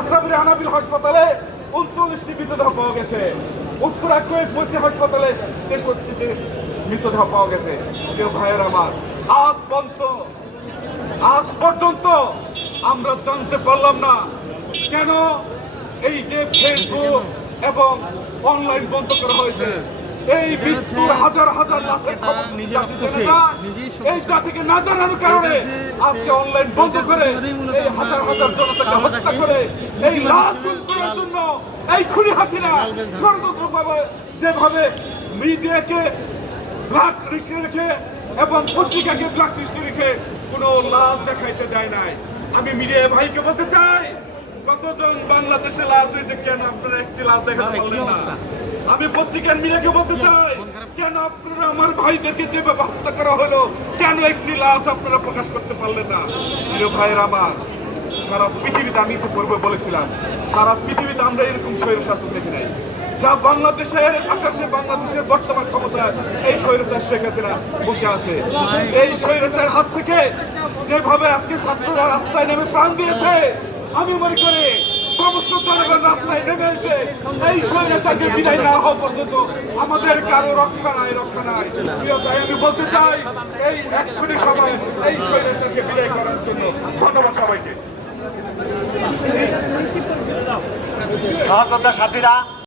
আশরাফুল হানাবিল হাসপাতালে 39টি মৃতদেহ পাওয়া গেছে। উত্তরা কুয়েত হাসপাতালে 63টি মৃতদেহ পাওয়া গেছে। প্রিয় ভাইয়ের আমার, আজ পর্যন্ত আমরা জানতে পারলাম না কেন এই যে ফেসবুক এবং অনলাইন বন্ধ করা হয়েছে। এই মৃত্যুর হাজার হাজার লাশের খবর এই জাতিকে না জানানোর কারণে আজকে অনলাইন বন্ধ করে এই হাজার হাজার জনতাকে হত্যা করে এই লাশ গুম করার জন্য এই খুনি হাসিনা ষড়যন্ত্রভাবে যেভাবে মিডিয়াকে ব্ল্যাক লিস্টে রেখে এবং পত্রিকাকে ব্ল্যাক লিস্টে রেখে কোনো লাশ দেখাইতে দেয় নাই। আমি মিডিয়া ভাইকে বলতে চাই, কতজন বাংলাদেশে লাশ হয়েছে, কেন আপনারা একটি লাশ দেখাতে পারলেন না? আমি পত্রিকার মিডিয়াকে বলতে চাই, কেন আপনারা আমার ভাইদেরকে যেভাবে হত্যা করা হলো, কেন একটি লাশ আপনারা প্রকাশ করতে পারলেন না? প্রিয় ভাইয়ের আমার, সারা পৃথিবীতে, আমি তো পূর্বে বলেছিলাম, সারা পৃথিবীতে আমরা এরকম স্বৈরশাসন দেখি নাই। যা বাংলাদেশের আকাশে, বাংলাদেশের বর্তমান ক্ষমতায় এই স্বৈরতার শেখ হাসিনা বসে আছে। এই স্বৈরতার হাত থেকে যেভাবে আজকে ছাত্ররা রাস্তায় নেমে প্রাণ দিয়েছে, আমি মনে করি সমস্ত জনগণ রাস্তায় নেমে এসে এই স্বৈরতাকে বিদায় না হওয়া পর্যন্ত আমাদের কারো রক্ষা নাই। প্রিয় ভাই, আমি বলতে চাই, এই এক্ষুনি সময় এই স্বৈরতাকে বিদায় করার জন্য ধন্যবাদ সবাইকে। সহযোদ্ধা সাথীরা।